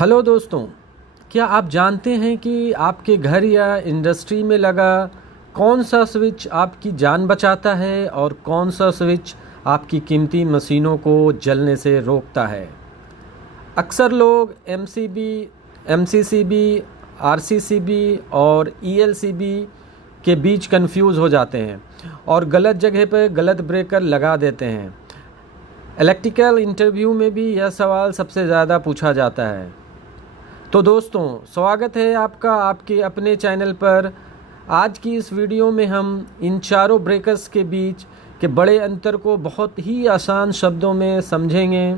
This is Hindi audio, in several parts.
हेलो दोस्तों, क्या आप जानते हैं कि आपके घर या इंडस्ट्री में लगा कौन सा स्विच आपकी जान बचाता है और कौन सा स्विच आपकी कीमती मशीनों को जलने से रोकता है। अक्सर लोग एमसीबी, एमसीसीबी, आरसीसीबी और ईएलसीबी के बीच कंफ्यूज हो जाते हैं और गलत जगह पर गलत ब्रेकर लगा देते हैं। इलेक्ट्रिकल इंटरव्यू में भी यह सवाल सबसे ज़्यादा पूछा जाता है। तो दोस्तों, स्वागत है आपका आपके अपने चैनल पर। आज की इस वीडियो में हम इन चारों ब्रेकर्स के बीच के बड़े अंतर को बहुत ही आसान शब्दों में समझेंगे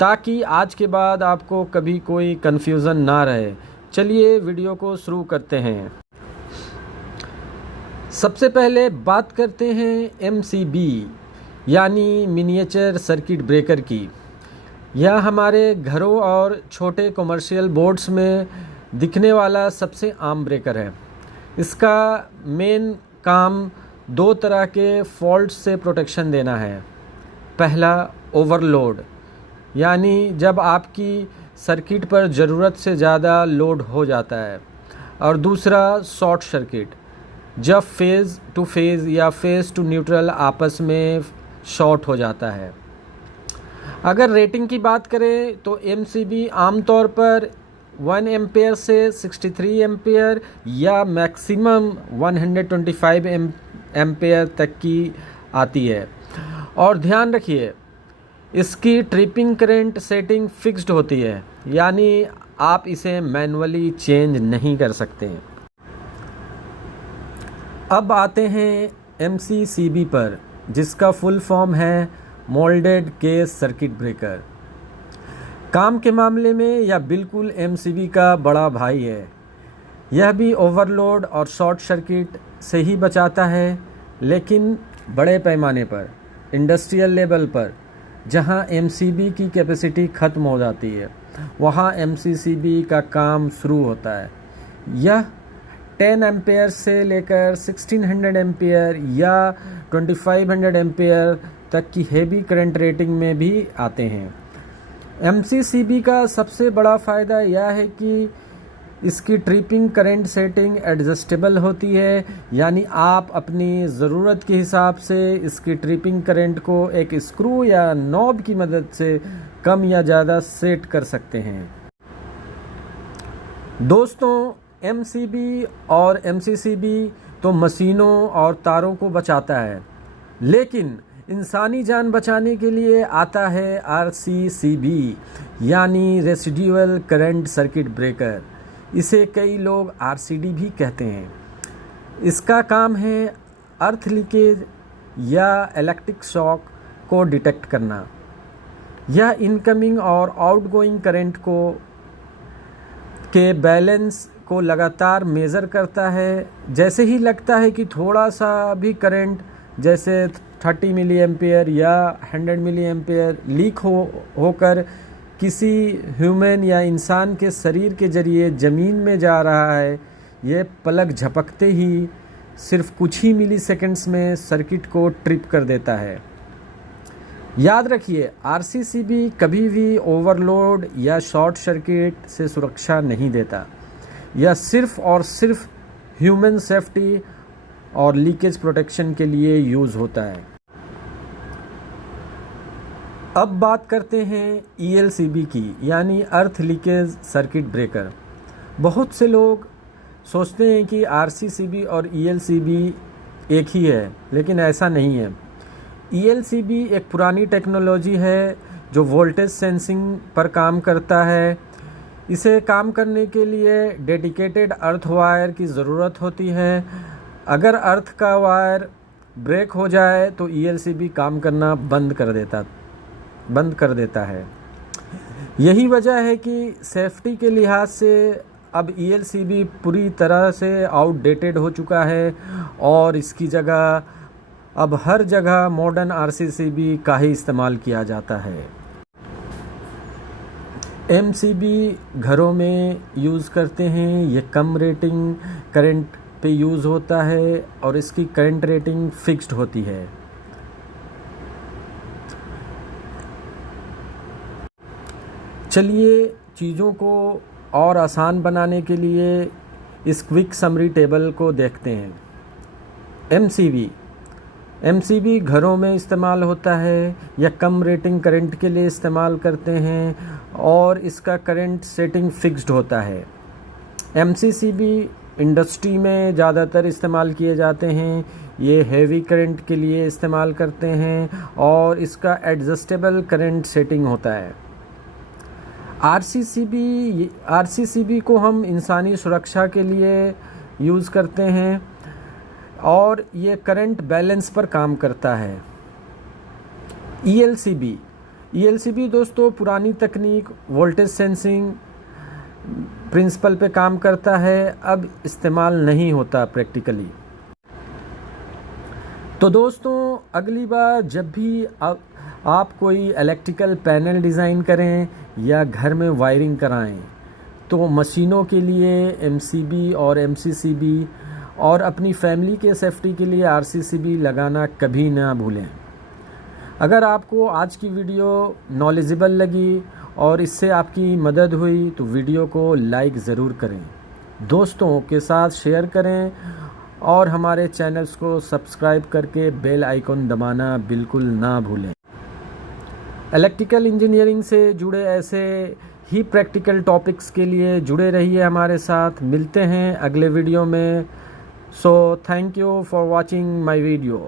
ताकि आज के बाद आपको कभी कोई कन्फ्यूज़न ना रहे। चलिए वीडियो को शुरू करते हैं। सबसे पहले बात करते हैं एमसीबी यानी मिनिएचर सर्किट ब्रेकर की। यह हमारे घरों और छोटे कमर्शियल बोर्ड्स में दिखने वाला सबसे आम ब्रेकर है। इसका मेन काम दो तरह के फॉल्ट से प्रोटेक्शन देना है। पहला, ओवरलोड, यानी जब आपकी सर्किट पर ज़रूरत से ज़्यादा लोड हो जाता है, और दूसरा, शॉर्ट सर्किट, जब फेज़ टू फेज़ या फेज़ टू न्यूट्रल आपस में शॉर्ट हो जाता है। अगर रेटिंग की बात करें तो एमसीबी आमतौर पर 1 एम्पेयर से 63 एम्पेयर या मैक्सिमम 125 एम्पेयर तक की आती है। और ध्यान रखिए, इसकी ट्रिपिंग करंट सेटिंग फिक्स्ड होती है, यानी आप इसे मैन्युअली चेंज नहीं कर सकते। अब आते हैं एमसीसीबी पर, जिसका फुल फॉर्म है मोल्डेड केस सर्किट ब्रेकर। काम के मामले में यह बिल्कुल एमसीबी का बड़ा भाई है। यह भी ओवरलोड और शॉर्ट सर्किट से ही बचाता है, लेकिन बड़े पैमाने पर, इंडस्ट्रियल लेवल पर, जहां एमसीबी की कैपेसिटी ख़त्म हो जाती है, वहां एमसीसीबी का काम शुरू होता है। यह 10 एम्पेयर से लेकर 1600 एम्पेयर या 2500 एम्पेयर तक की हेवी करंट रेटिंग में भी आते हैं। एमसीसीबी का सबसे बड़ा फ़ायदा यह है कि इसकी ट्रिपिंग करंट सेटिंग एडजस्टेबल होती है, यानी आप अपनी ज़रूरत के हिसाब से इसकी ट्रिपिंग करंट को एक स्क्रू या नॉब की मदद से कम या ज़्यादा सेट कर सकते हैं। दोस्तों, एमसीबी और एमसीसीबी तो मशीनों और तारों को बचाता है, लेकिन इंसानी जान बचाने के लिए आता है आरसीसीबी यानी रेसिडुअल करंट सर्किट ब्रेकर। इसे कई लोग आरसीडी भी कहते हैं। इसका काम है अर्थ लीकेज या इलेक्ट्रिक शॉक को डिटेक्ट करना। यह इनकमिंग और आउटगोइंग करंट के बैलेंस को लगातार मेज़र करता है। जैसे ही लगता है कि थोड़ा सा भी करंट, जैसे 30 मिली एम्पेयर या 100 मिली एम्पेयर लीक होकर किसी ह्यूमन या इंसान के शरीर के ज़रिए ज़मीन में जा रहा है, ये पलक झपकते ही सिर्फ कुछ ही मिली सेकेंड्स में सर्किट को ट्रिप कर देता है। याद रखिए, आरसीसीबी कभी भी ओवरलोड या शॉर्ट सर्किट से सुरक्षा नहीं देता। यह सिर्फ और सिर्फ ह्यूमन सेफ्टी और लीकेज प्रोटेक्शन के लिए यूज़ होता है। अब बात करते हैं ईएलसीबी की, यानी अर्थ लीकेज सर्किट ब्रेकर। बहुत से लोग सोचते हैं कि आरसीसीबी और ईएलसीबी एक ही है, लेकिन ऐसा नहीं है। ईएलसीबी एक पुरानी टेक्नोलॉजी है जो वोल्टेज सेंसिंग पर काम करता है। इसे काम करने के लिए डेडिकेटेड अर्थ वायर की ज़रूरत होती है। अगर अर्थ का वायर ब्रेक हो जाए तो ईएलसीबी काम करना बंद कर देता है। यही वजह है कि सेफ्टी के लिहाज से अब ईएलसीबी पूरी तरह से आउटडेटेड हो चुका है और इसकी जगह अब हर जगह मॉडर्न आरसीसीबी का ही इस्तेमाल किया जाता है। एमसीबी घरों में यूज़ करते हैं। ये कम रेटिंग करंट पे यूज़ होता है और इसकी करंट रेटिंग फिक्स्ड होती है। चलिए चीज़ों को और आसान बनाने के लिए इस क्विक समरी टेबल को देखते हैं। एमसीबी घरों में इस्तेमाल होता है या कम रेटिंग करंट के लिए इस्तेमाल करते हैं और इसका करंट सेटिंग फिक्स्ड होता है। एमसीसीबी इंडस्ट्री में ज़्यादातर इस्तेमाल किए जाते हैं। ये हैवी करंट के लिए इस्तेमाल करते हैं और इसका एडजस्टेबल करंट सेटिंग होता है। आरसीसीबी को हम इंसानी सुरक्षा के लिए यूज़ करते हैं और ये करंट बैलेंस पर काम करता है। ईएलसीबी दोस्तों पुरानी तकनीक वोल्टेज सेंसिंग प्रिंसिपल पे काम करता है, अब इस्तेमाल नहीं होता प्रैक्टिकली। तो दोस्तों अगली बार जब भी आप कोई इलेक्ट्रिकल पैनल डिज़ाइन करें या घर में वायरिंग कराएं तो मशीनों के लिए एमसीबी और एमसीसीबी और अपनी फैमिली के सेफ्टी के लिए आरसीसीबी लगाना कभी ना भूलें। अगर आपको आज की वीडियो नॉलेजेबल लगी और इससे आपकी मदद हुई तो वीडियो को लाइक ज़रूर करें, दोस्तों के साथ शेयर करें और हमारे चैनल्स को सब्सक्राइब करके बेल आइकन दबाना बिल्कुल ना भूलें। इलेक्ट्रिकल इंजीनियरिंग से जुड़े ऐसे ही प्रैक्टिकल टॉपिक्स के लिए जुड़े रहिए हमारे साथ। मिलते हैं अगले वीडियो में। So thank you for watching my video.